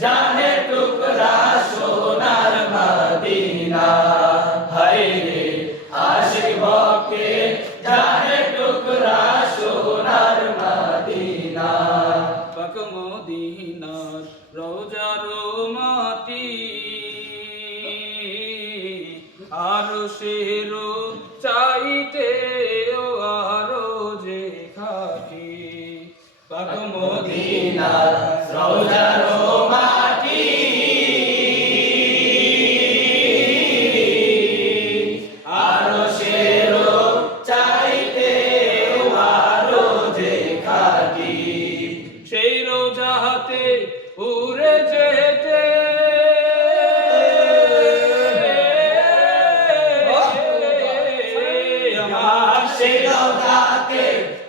জানে টুকরা সোনার মদিনা হায় রে আশিক ভক্তে জানে টুকরা সোনার মদিনা পাক মদিনার রোজার মাটি আর শেরো চাইতে আরও যে খাটি পাক মদিনার রোজার